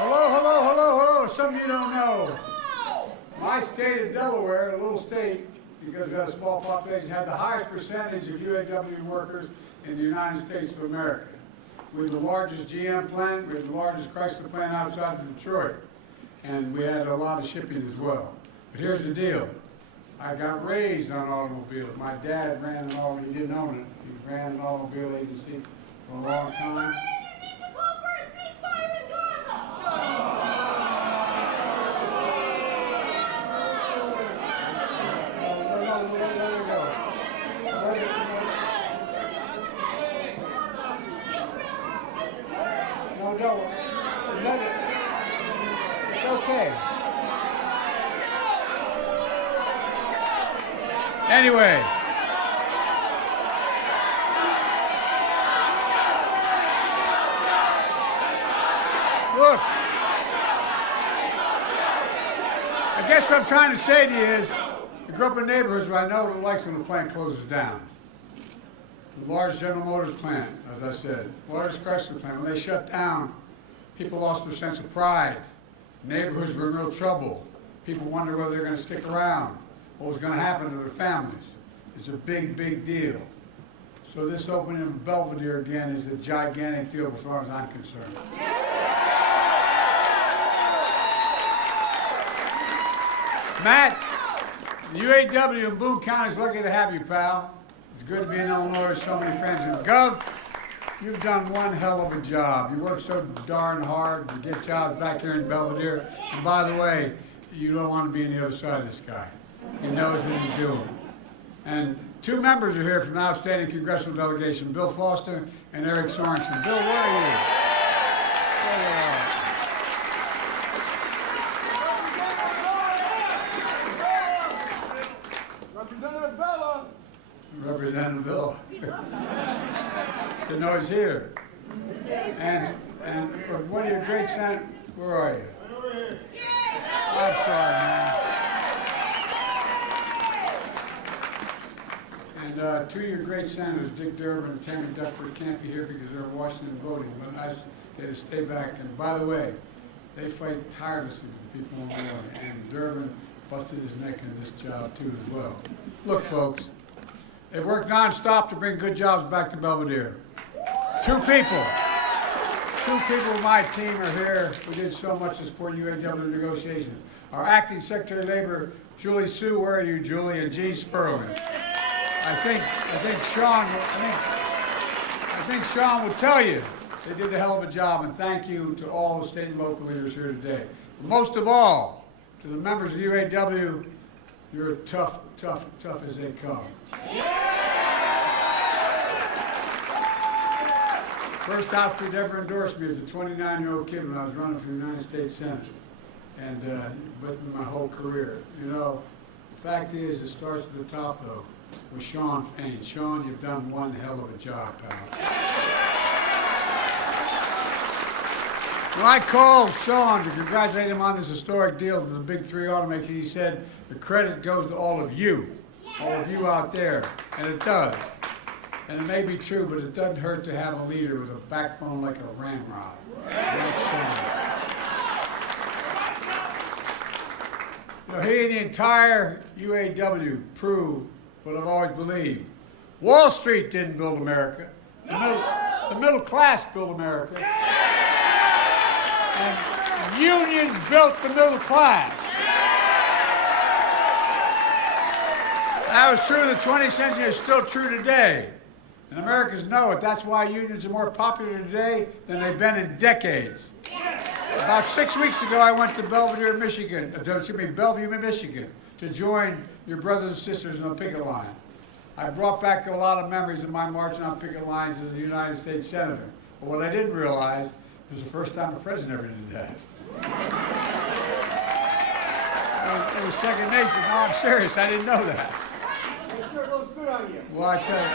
Hello. Some of you don't know. My state of Delaware, a little state, because we got a small population, had the highest percentage of UAW workers in the United States of America. We have the largest GM plant, we have the largest Chrysler plant outside of Detroit, and we had a lot of shipping as well. But here's the deal. I got raised on automobiles. My dad ran an automobile, he didn't own it. He ran an automobile agency for a long time. It's okay. Anyway. Look. I guess what I'm trying to say to you is, I grew up in neighborhoods where I know what it likes when the plant closes down. The largest General Motors plant, as I said, largest Chrysler plant, when they shut down, people lost their sense of pride. Neighborhoods were in real trouble. People wondered whether they're going to stick around, what was going to happen to their families. It's a big, big deal. So this opening of Belvidere again is a gigantic deal as far as I'm concerned. Matt, the UAW in Boone County is lucky to have you, pal. It's good to be in Illinois with so many friends. And Gov, you've done one hell of a job. You work so darn hard to get jobs back here in Belvidere. And by the way, you don't want to be on the other side of this guy. He knows what he's doing. And two members are here from the outstanding congressional delegation, Bill Foster and Eric Sorensen. Bill, where are you? Representative Bella. Representative Bill. Didn't know he's here. And one of your great senators, where are you? I'm sorry, man. And two of your great senators, Dick Durbin and Tammy Duckworth, can't be here because they're in Washington voting, but I they had to stay back. And by the way, they fight tirelessly for the people on board, and Durbin busted his neck in this job too as well. Look, folks, they've worked non-stop to bring good jobs back to Belvidere. Two people of my team are here who did so much to support UAW negotiations. Our acting Secretary of Labor, Julie Sue, where are you, Julie, and Gene Sperling. I think Sean will tell you they did a hell of a job, and thank you to all the state and local leaders here today. But most of all, to the members of the UAW, you're tough as they come. First outfit ever endorsed me as a 29-year-old kid when I was running for the United States Senate, and but in my whole career. You know, the fact is, it starts at the top though, with Sean Fain. Sean, you've done one hell of a job, pal. When I called Sean to congratulate him on this historic deal with the big three automakers, he said the credit goes to all of you out there, and it does. And it may be true, but it doesn't hurt to have a leader with a backbone like a ramrod. You know, he and the entire UAW proved what I've always believed. Wall Street didn't build America. The middle class built America. And unions built the middle class. That was true in the 20th century, it's still true today. And Americans know it. That's why unions are more popular today than they've been in decades. About 6 weeks ago, I went to Bellevue, Michigan, to join your brothers and sisters on the picket line. I brought back a lot of memories of my marching on picket lines as a United States Senator. But what I didn't realize was the first time a president ever did that. It was second nature. No, I'm serious. I didn't know that. That shirt looks good on you. Well, I tell you,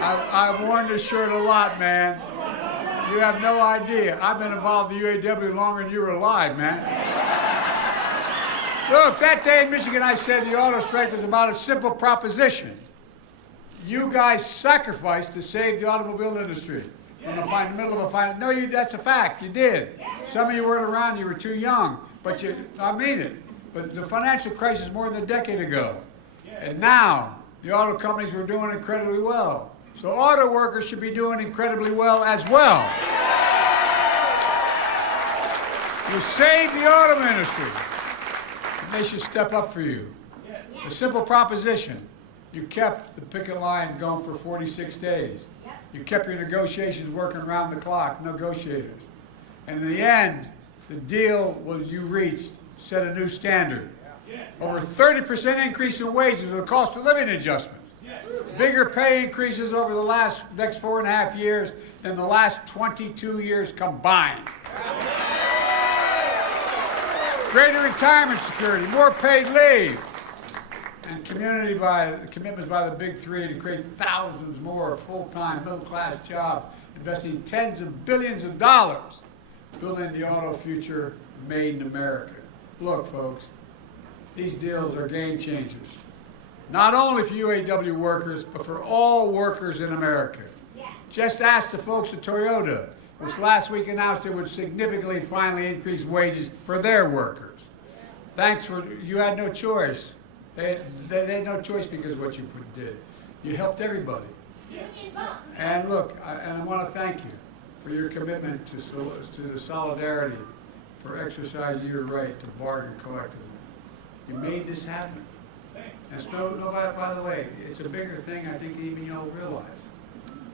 I've worn this shirt a lot, man. You have no idea. I've been involved in the UAW longer than you were alive, man. Look, that day in Michigan, I said the auto strike was about a simple proposition. You guys sacrificed to save the automobile industry. from the middle of a finance. No, that's a fact. You did. Some of you weren't around. You were too young. But I mean it. But the financial crisis more than a decade ago. And now, the auto companies were doing incredibly well. So auto workers should be doing incredibly well as well. You saved the auto industry. And they should step up for you. A simple proposition. You kept the picket line going for 46 days. You kept your negotiations working around the clock, negotiators. And in the end, the deal you reached set a new standard. Over 30% increase in wages with the cost of living adjustments. Bigger pay increases over the next 4.5 years than the last 22 years combined. Greater retirement security, more paid leave, and commitments by the big three to create thousands more full-time middle-class jobs, investing tens of billions of dollars, building the auto future made in America. Look, folks, these deals are game changers, not only for UAW workers, but for all workers in America. Just ask the folks at Toyota, which last week announced it would significantly finally increase wages for their workers. You had no choice. They had no choice because of what you did. You helped everybody. And look, I want to thank you for your commitment to the solidarity, for exercising your right to bargain collectively. You made this happen. And by the way, it's a bigger thing I think even you don't realize.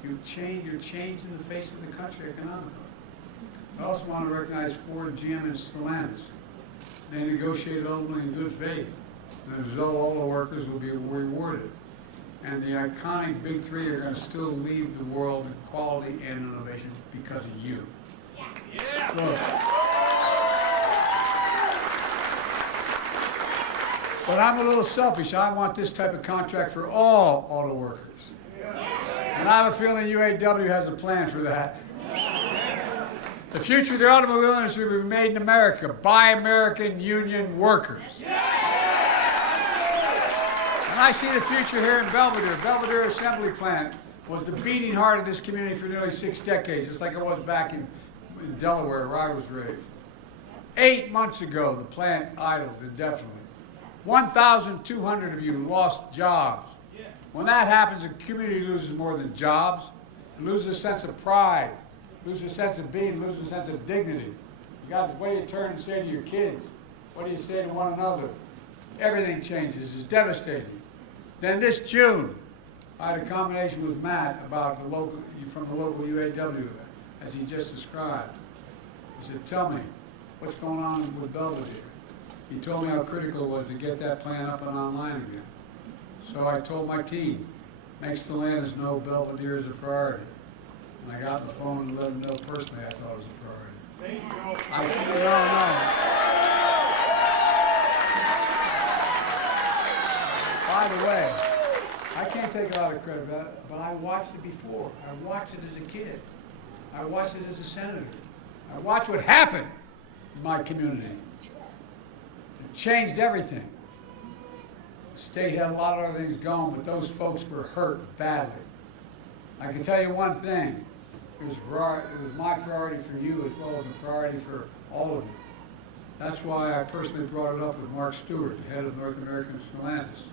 You're changing the face of the country economically. I also want to recognize Ford, GM, and Stellantis. They negotiated ultimately in good faith. And as a result, all the workers will be rewarded. And the iconic big three are going to still lead the world in quality and innovation because of you. Look. But I'm a little selfish. I want this type of contract for all auto workers. And I have a feeling UAW has a plan for that. The future of the automobile industry will be made in America by American union workers. And I see the future here in Belvidere. Belvidere Assembly Plant was the beating heart of this community for nearly 6 decades, just like it was back in Delaware, where I was raised. 8 months ago, the plant idled indefinitely. 1,200 of you lost jobs. When that happens, the community loses more than jobs. It loses a sense of pride, loses a sense of being, loses a sense of dignity. What do you turn and say to your kids? What do you say to one another? Everything changes. It's devastating. Then this June, I had a combination with Matt from the local UAW, as he just described. He said, tell me, what's going on with Belvidere? He told me how critical it was to get that plant up and online again. So I told my team, make Stellantis know Belvidere is a priority. And I got on the phone and let them know personally I thought it was a priority. I think they all know. By the way, I can't take a lot of credit for that, but I watched it before. I watched it as a kid. I watched it as a senator. I watched what happened in my community. It changed everything. The state had a lot of other things going, but those folks were hurt badly. I can tell you one thing. It was my priority for you as well as a priority for all of you. That's why I personally brought it up with Mark Stewart, the head of North American Stellantis.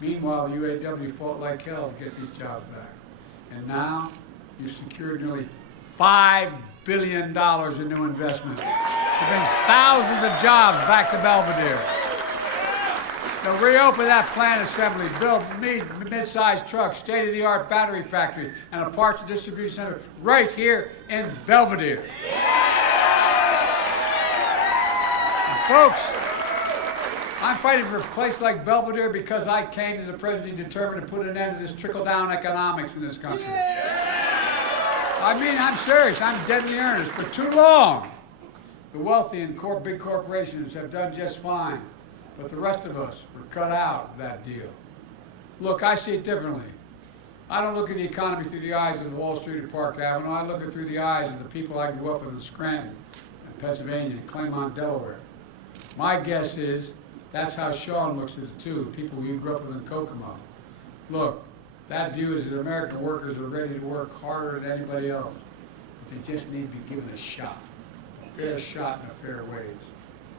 Meanwhile, the UAW fought like hell to get these jobs back. And now, you've secured nearly $5 billion in new investment to bring thousands of jobs back to Belvidere. They'll reopen that plant assembly, build mid-sized trucks, state-of-the-art battery factory, and a parts and distribution center right here in Belvidere. And folks, I'm fighting for a place like Belvidere because I came as a president determined to put an end to this trickle-down economics in this country. I mean, I'm serious. I'm deadly earnest. For too long, the wealthy and big corporations have done just fine. But the rest of us were cut out of that deal. Look, I see it differently. I don't look at the economy through the eyes of Wall Street or Park Avenue. I look at it through the eyes of the people I grew up with in Scranton, and Pennsylvania, and Claymont, Delaware. My guess is that's how Sean looks at it too, the people you grew up with in Kokomo. Look, That view is that American workers are ready to work harder than anybody else, but they just need to be given a shot, a fair shot and a fair wage.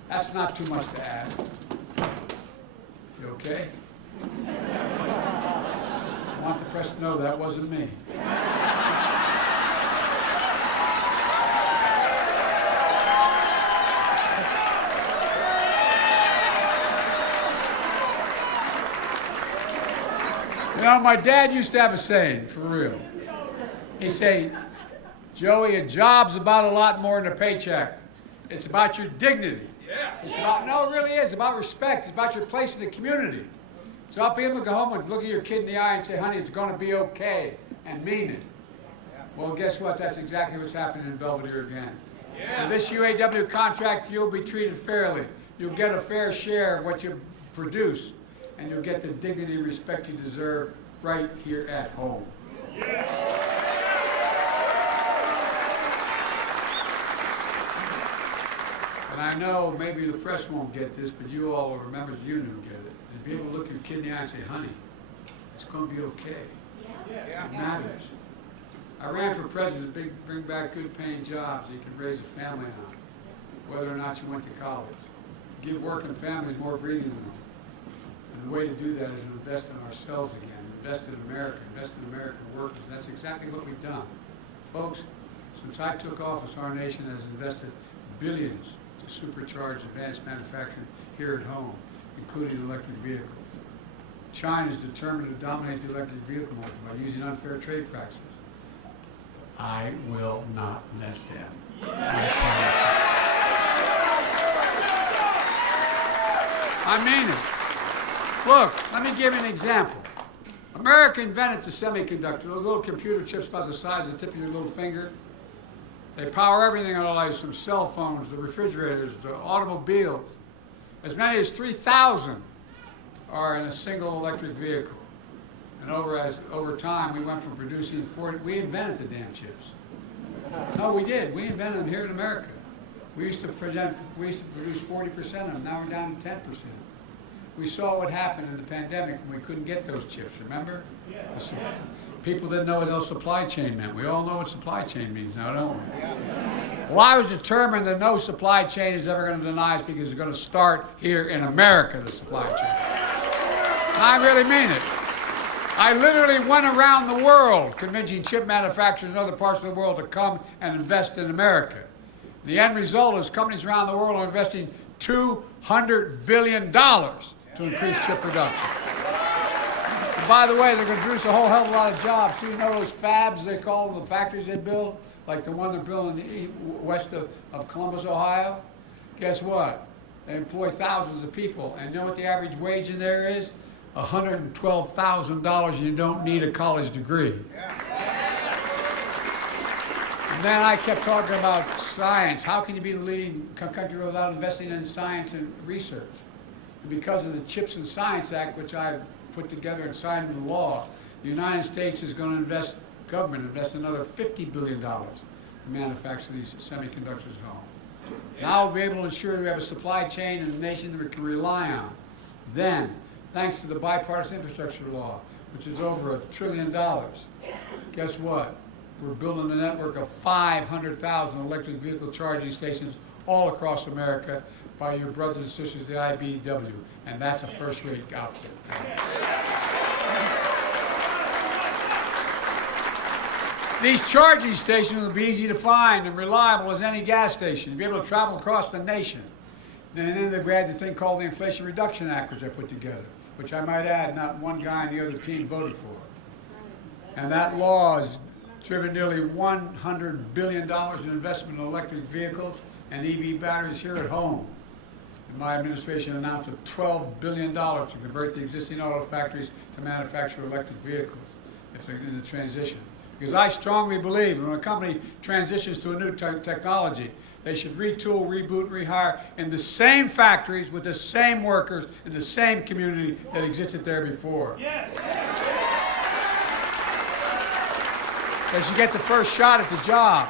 That's not too much to ask. You okay? I want the press to know that wasn't me. You know, my dad used to have a saying, for real. He'd say, Joey, a job's about a lot more than a paycheck. It's about your dignity. It's about, no, it really is. It's about respect. It's about your place in the community. It's about being able to go home and look at your kid in the eye and say, honey, it's going to be okay, and mean it. Well, guess what? That's exactly what's happening in Belvidere again. With this UAW contract, you'll be treated fairly. You'll get a fair share of what you produce, and you'll get the dignity and respect you deserve right here at home. And I know maybe the press won't get this, but you all are members of the union will get it. And be able to look your kid in the eye and say, honey, it's going to be okay. It matters. I ran for president to bring back good paying jobs so you can raise a family on, whether or not you went to college. Give working families more breathing room. And the way to do that is to invest in ourselves again, invest in America, invest in American workers. And that's exactly what we've done. Folks, since I took office, our nation has invested billions to supercharge advanced manufacturing here at home, including electric vehicles. China is determined to dominate the electric vehicle market by using unfair trade practices. I will not let them. I mean it. Look, let me give you an example. America invented the semiconductor, those little computer chips about the size of the tip of your little finger. They power everything in our lives, from cell phones, the refrigerators, the automobiles. As many as 3,000 are in a single electric vehicle. And over time, we went from producing 40, we invented the damn chips. No, we did. We invented them here in America. We used to produce 40% of them. Now we're down to 10%. We saw what happened in the pandemic when we couldn't get those chips, remember? Yeah. People didn't know what else supply chain meant. We all know what supply chain means now, don't we? Well, I was determined that no supply chain is ever going to deny us because it's going to start here in America, the supply chain. And I really mean it. I literally went around the world convincing chip manufacturers in other parts of the world to come and invest in America. The end result is companies around the world are investing $200 billion to increase chip production. And by the way, they're going to produce a whole hell of a lot of jobs. So you know those fabs they call them, the factories they build, like the one they're building west of Columbus, Ohio? Guess what? They employ thousands of people. And you know what the average wage in there is? $112,000, and you don't need a college degree. And then I kept talking about science. How can you be the leading country without investing in science and research? And because of the CHIPS and Science Act, which I put together and signed into law, the United States is going to invest another $50 billion to manufacture these semiconductors at home. Now we'll be able to ensure we have a supply chain in a nation that we can rely on. Then, thanks to the bipartisan infrastructure law, which is over $1 trillion, guess what? We're building a network of 500,000 electric vehicle charging stations all across America by your brothers and sisters, the UAW, and that's a first-rate outfit. These charging stations will be easy to find and reliable as any gas station. You'll be able to travel across the nation. And then they've added the thing called the Inflation Reduction Act, which I put together, which I might add, not one guy on the other team voted for. And that law has driven nearly $100 billion in investment in electric vehicles and EV batteries here at home. And my administration announced a $12 billion to convert the existing auto factories to manufacture electric vehicles if they're in the transition. Because I strongly believe when a company transitions to a new technology, they should retool, reboot, rehire in the same factories with the same workers in the same community that existed there before. Yes. They should get the first shot at the job.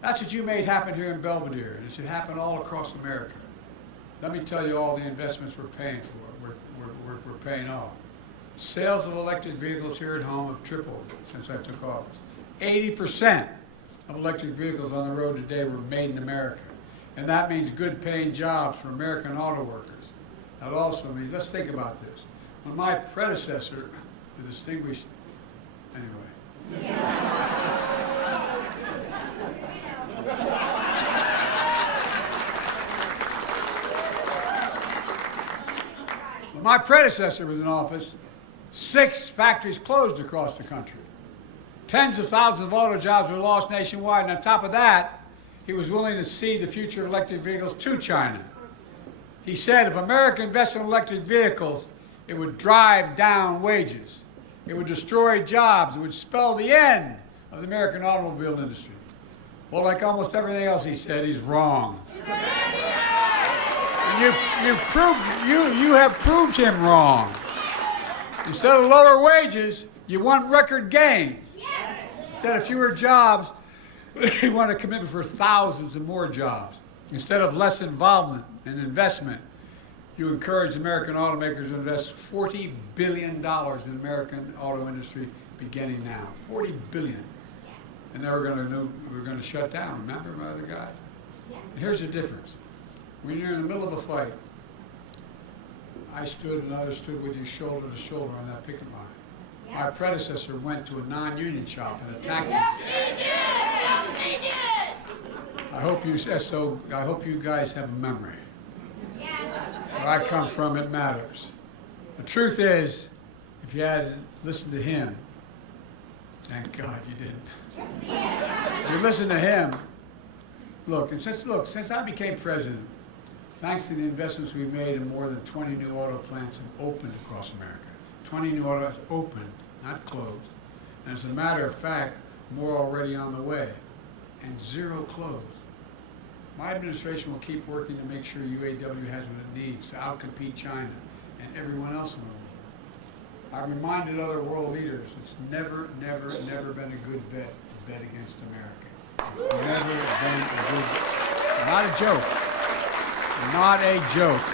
That's what you made happen here in Belvidere, and it should happen all across America. Let me tell you all the investments we're paying for, we're paying off. Sales of electric vehicles here at home have tripled since I took office. 80% of electric vehicles on the road today were made in America. And that means good paying jobs for American auto workers. That also means, let's think about this. When my predecessor, the distinguished, anyway. When my predecessor was in office, 6 factories closed across the country. Tens of thousands of auto jobs were lost nationwide, and on top of that, he was willing to cede the future of electric vehicles to China. He said if America invested in electric vehicles, it would drive down wages. It would destroy jobs. It would spell the end of the American automobile industry. Well, like almost everything else he said, he's wrong. You have proved him wrong. Instead of lower wages, you want record gains. Instead of fewer jobs, you want a commitment for thousands of more jobs. Instead of less involvement and investment, you encourage American automakers to invest $40 billion in the American auto industry beginning now. $40 billion. And then we're going to shut down. Remember my other guy? And here's the difference. When you're in the middle of a fight, I stood and others stood with you shoulder to shoulder on that picket line. My predecessor went to a non-union shop and attacked you. I hope you guys have a memory. Where I come from, it matters. The truth is, if you had listened to him, thank God you didn't. If you listen to him, since I became president, thanks to the investments we've made in more than 20 new auto plants have opened across America. 20 new auto plants opened, not closed. And as a matter of fact, more already on the way, and 0 closed. My administration will keep working to make sure UAW has what it needs to outcompete China and everyone else in the world. I reminded other world leaders it's never been a good bet to bet against America. It's never been a good bet. Not a joke. Not a joke.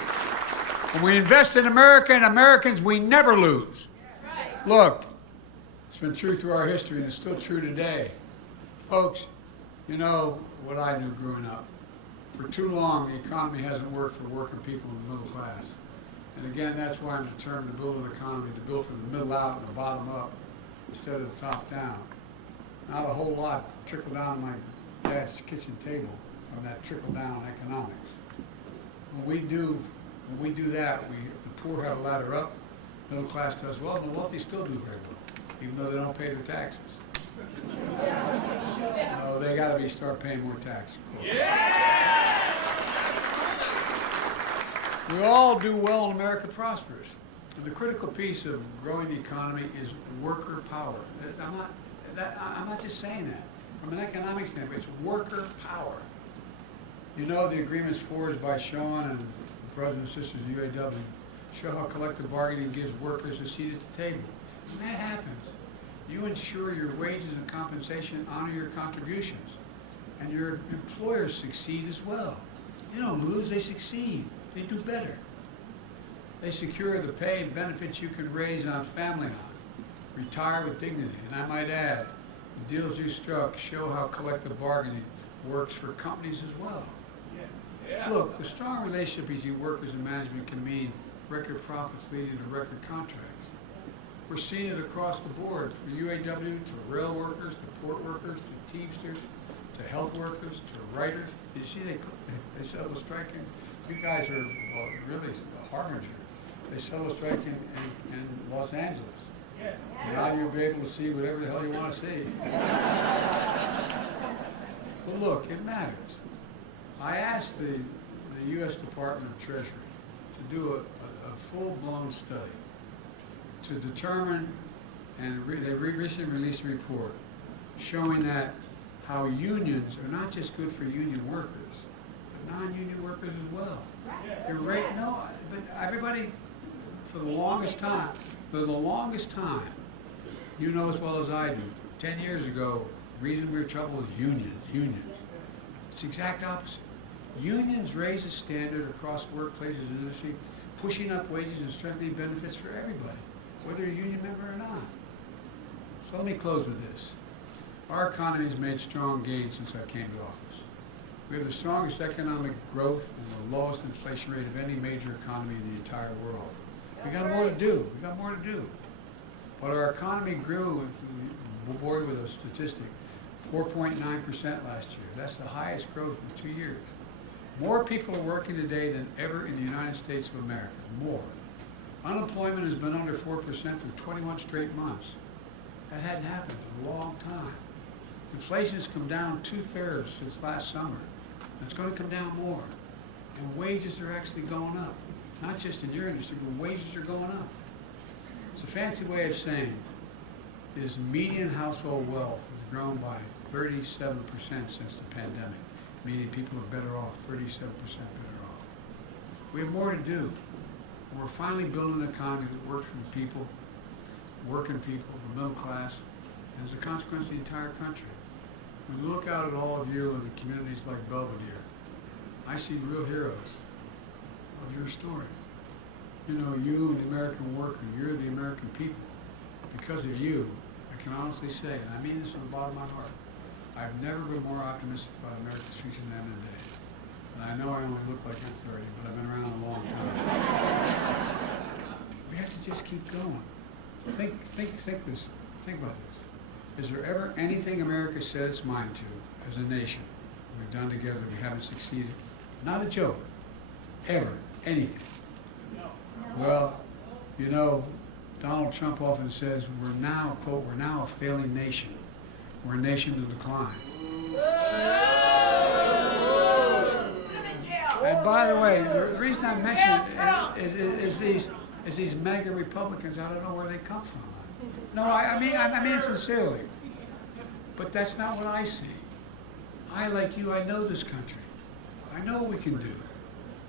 When we invest in America and Americans, we never lose. Look, it's been true through our history, and it's still true today. Folks, you know what I knew growing up. For too long, the economy hasn't worked for working people in the middle class. And again, that's why I'm determined to build an economy, to build from the middle out and the bottom up, instead of the top down. Not a whole lot trickled down my dad's kitchen table from that trickle-down economics. When we do that, the poor have a ladder up, middle class does well, and the wealthy still do very well, even though they don't pay their taxes. So they got to start paying more tax. We all do well and America prospers. And the critical piece of growing the economy is worker power. I'm not just saying that. From an economic standpoint, it's worker power. You know the agreements forged by Sean and the brothers and sisters of the UAW show how collective bargaining gives workers a seat at the table. When that happens, you ensure your wages and compensation honor your contributions. And your employers succeed as well. They don't lose, they succeed. They do better. They secure the pay and benefits you can raise on family on. Retire with dignity. And I might add, the deals you struck show how collective bargaining works for companies as well. Look, the strong relationship between workers and management can mean record profits leading to record contracts. We're seeing it across the board, from UAW to rail workers, to port workers, to Teamsters, to health workers, to writers. You see they settled a strike in, you guys are really a harbinger. They settled a strike in Los Angeles. Now you'll be able to see whatever the hell you want to see. But look, it matters. I asked the U.S. Department of Treasury to do a full-blown study to determine, and they recently released a report showing that how unions are not just good for union workers, but non-union workers as well. You're right, no, but everybody, for the longest time, you know as well as I do, 10 years ago, the reason we were in trouble was unions. It's the exact opposite. Unions raise the standard across workplaces and industry, pushing up wages and strengthening benefits for everybody. whether you're a union member or not. So let me close with this. Our economy has made strong gains since I came to office. We have the strongest economic growth and the lowest inflation rate of any major economy in the entire world. We got more to do. We got more to do. But our economy grew, we'll bore you with a statistic, 4.9% last year. That's the highest growth in 2 years. More people are working today than ever in the United States of America. More. Unemployment has been under 4% for 21 straight months. That hadn't happened in a long time. Inflation has come down 2/3 since last summer. And it's going to come down more. And wages are actually going up. Not just in your industry, but wages are going up. It's a fancy way of saying is median household wealth has grown by 37% since the pandemic, meaning people are better off, 37% better off. We have more to do. We're finally building an economy that works for the people, working people, the middle class, and as a consequence, the entire country. When you look out at all of you in the communities like Belvidere, I see real heroes of your story. You know, you, the American worker, you're the American people. Because of you, I can honestly say, and I mean this from the bottom of my heart, I've never been more optimistic about America's future than I am today. And I know I only look like I'm 30, but I've been around a long time. We have to just keep going. Think about this. Is there ever anything America said its mind to as a nation we've done together we haven't succeeded? Not a joke. Ever. Anything. Well, you know, Donald Trump often says we're now, quote, we're now a failing nation. We're a nation in decline. And by the way, the reason I mention it is these MAGA Republicans, I don't know where they come from. No, I mean it sincerely. But that's not what I see. I, like you, I know this country. I know what we can do.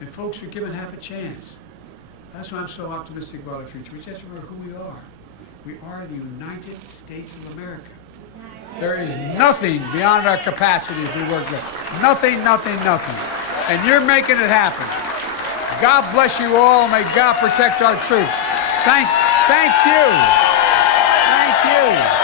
And folks are given half a chance. That's why I'm so optimistic about our future. We just remember who we are. We are the United States of America. There is nothing beyond our capacity if we work together. Nothing, nothing, nothing. And you're making it happen. God bless you all. May God protect our troops. Thank you. Thank you.